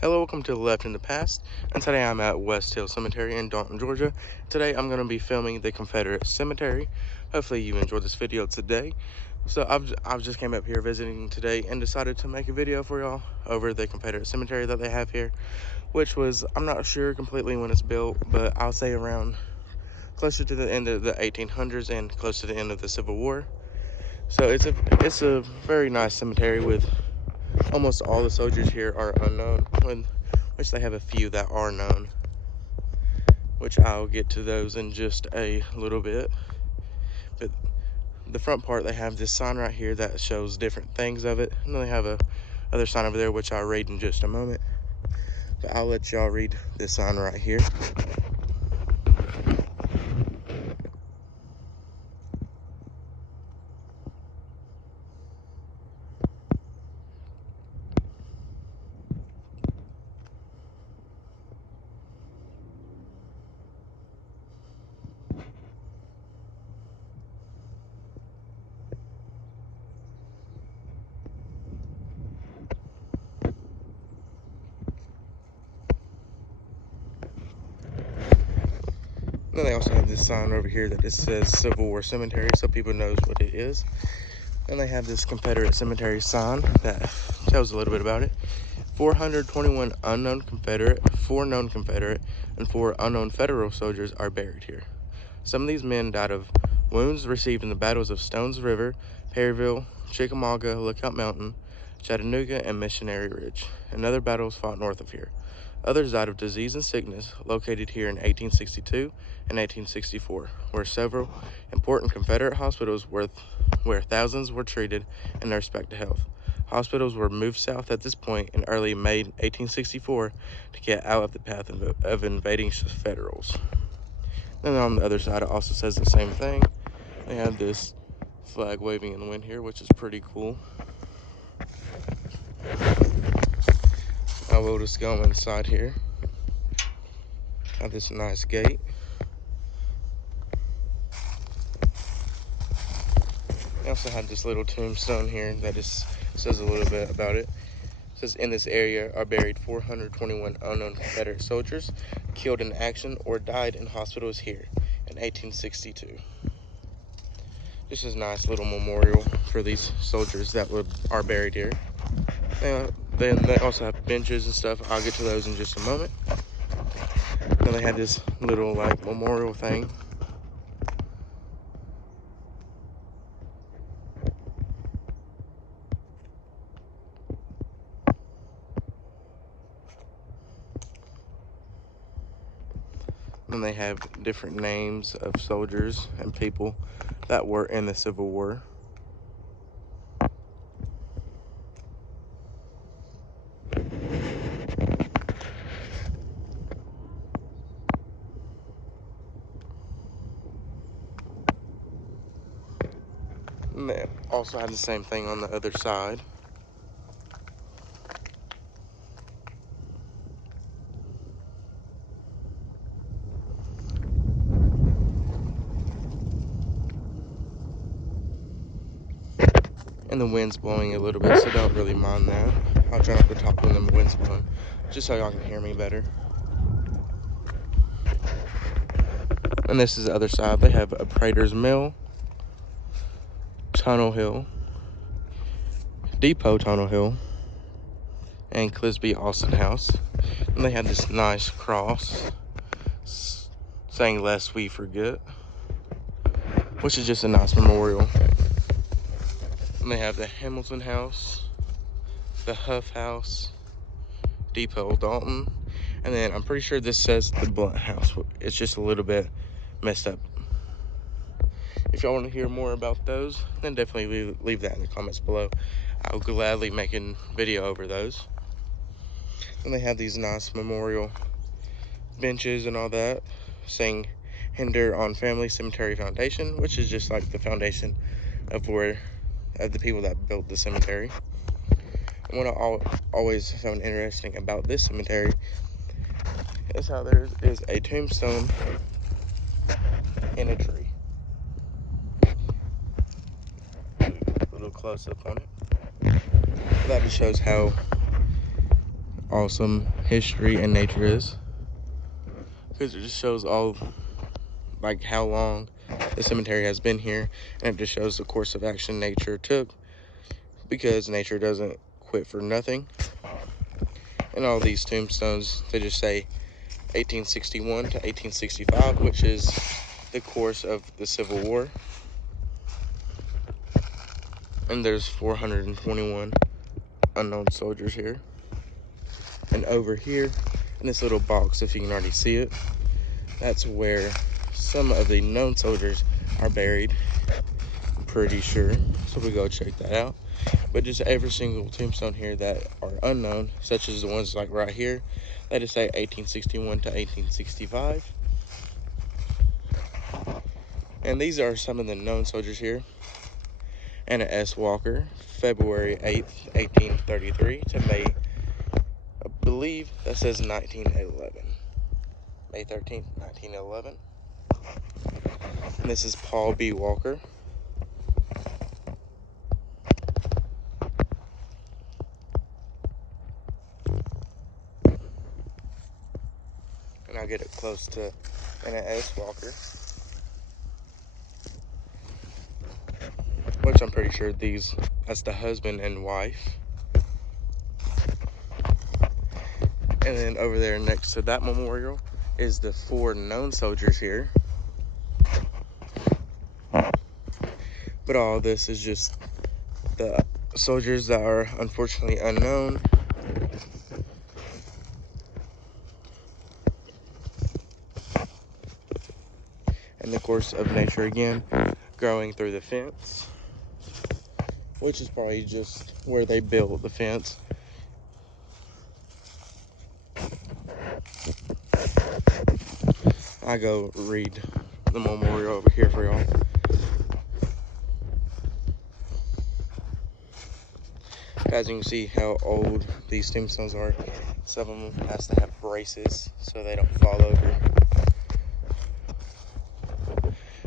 Hello, welcome to Left in the Past, and today I'm at West Hill Cemetery in Dalton, Georgia. Today I'm going to be filming the Confederate Cemetery. Hopefully you enjoyed this video today. So I've just came up here visiting today and decided to make a video for y'all over the Confederate Cemetery that they have here, which was, I'm not sure completely when it's built, but I'll say around closer to the end of the 1800s and close to the end of the Civil War. So it's a very nice cemetery with almost all the soldiers here are unknown, which they have a few that are known, which I'll get to those in just a little bit. But the front part, they have this sign right here that shows different things of it, and then they have a other sign over there, which I'll read in just a moment. But I'll let y'all read this sign right here. Then they also have this sign over here that just says Civil War Cemetery, so people knows what it is. And they have this Confederate Cemetery sign that tells a little bit about it. 421 unknown Confederate, 4 known Confederate, and 4 unknown Federal soldiers are buried here. Some of these men died of wounds received in the battles of Stones River, Perryville, Chickamauga, Lookout Mountain, Chattanooga, and Missionary Ridge, and other battles fought north of here. Others died of disease and sickness located here in 1862 and 1864, where several important Confederate hospitals where thousands were treated and nursed back to health. Hospitals were moved south at this point in early May 1864 to get out of the path of invading Federals. And on the other side, it also says the same thing. They have this flag waving in the wind here, which is pretty cool. I will just go inside here. Have this nice gate. They also have this little tombstone here that just says a little bit about it. It says, in this area are buried 421 unknown Confederate soldiers killed in action or died in hospitals here in 1862. This is a nice little memorial for these soldiers that are buried here. Then they also have benches and stuff. I'll get to those in just a moment. Then they have this little like memorial thing. Then they have different names of soldiers and people that were in the Civil War. And they also have the same thing on the other side. And the wind's blowing a little bit, so don't really mind that. I'll try not to talk when the wind's blowing, just so y'all can hear me better. And this is the other side. They have a Prater's Mill, Tunnel Hill, Depot Tunnel Hill, and Clisby Austin House. And they have this nice cross saying "Lest we forget," which is just a nice memorial. And they have the Hamilton House, the Huff House, Depot Dalton, and then I'm pretty sure this says the Blunt House. It's just a little bit messed up. If y'all want to hear more about those, then definitely leave that in the comments below. I'll gladly make a video over those. And they have these nice memorial benches and all that, saying "Hinder on Family Cemetery Foundation," which is just like the foundation of the people that built the cemetery. And what I always found interesting about this cemetery is how there is a tombstone in a tree. A little close up on it. That just shows how awesome history and nature is, because it just shows all, like, how long the cemetery has been here, and it just shows the course of action nature took, because nature doesn't quit for nothing. And all these tombstones, they just say 1861 to 1865, which is the course of the Civil War. And there's 421 unknown soldiers here. And over here, in this little box, if you can already see it, that's where some of the known soldiers are buried, I'm pretty sure. So we go check that out. But just every single tombstone here that are unknown, such as the ones like right here, they just say 1861 to 1865. And these are some of the known soldiers here. Anna S. Walker, February 8th, 1833 to May, I believe that says 1911. May 13th, 1911. And this is Paul B. Walker. And I'll get it close to Anna S. Walker, which I'm pretty sure that's the husband and wife. And then over there next to that memorial is the 4 known soldiers here. But all this is just the soldiers that are unfortunately unknown. And the course of nature again, growing through the fence, which is probably just where they built the fence. I go read the memorial over here for y'all. As you can see how old these tombstones are. Some of them has to have braces so they don't fall over,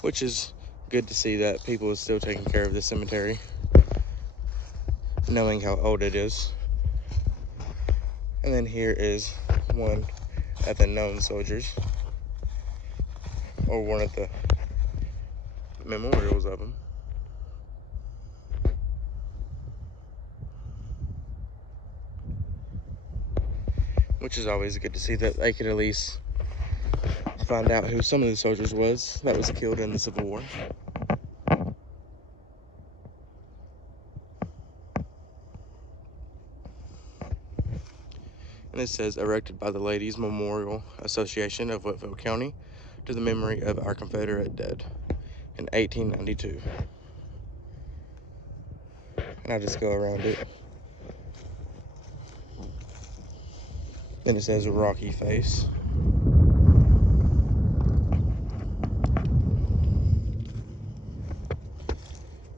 which is good to see that people are still taking care of the cemetery, knowing how old it is. And then here is one at the known soldiers, or one of the memorials of them. Which is always good to see that they could at least find out who some of the soldiers was that was killed in the Civil War. And it says, erected by the Ladies Memorial Association of Whitfield County to the memory of our Confederate dead in 1892. And I just go around it. Then it says Rocky Face.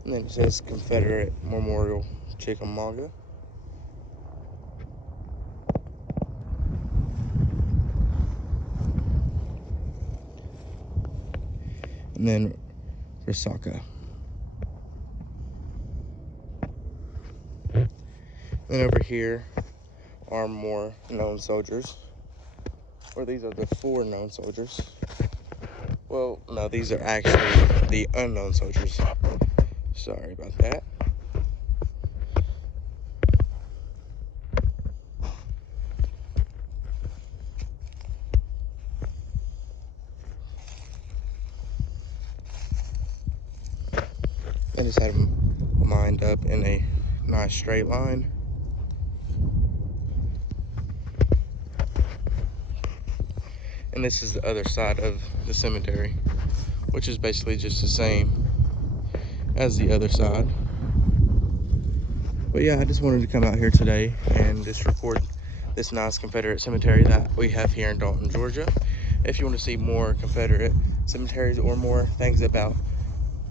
And then it says Confederate Memorial Chickamauga. And then Resaca. Then over here are more known soldiers. Or these are the 4 known soldiers. Well, no, these are actually the unknown soldiers. Sorry about that. I just had them lined up in a nice straight line. And this is the other side of the cemetery, which is basically just the same as the other side. But yeah, I just wanted to come out here today and just record this nice Confederate cemetery that we have here in Dalton, Georgia. If you want to see more Confederate cemeteries or more things about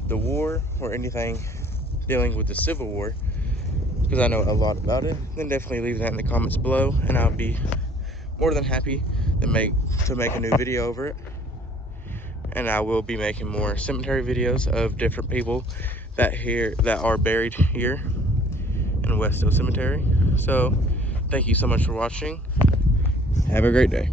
the war or anything dealing with the Civil War, because I know a lot about it, then definitely leave that in the comments below, and I'll be more than happy to make a new video over it. And I will be making more cemetery videos of different people that are buried here in West Hill Cemetery. So Thank you so much for watching. Have a great day.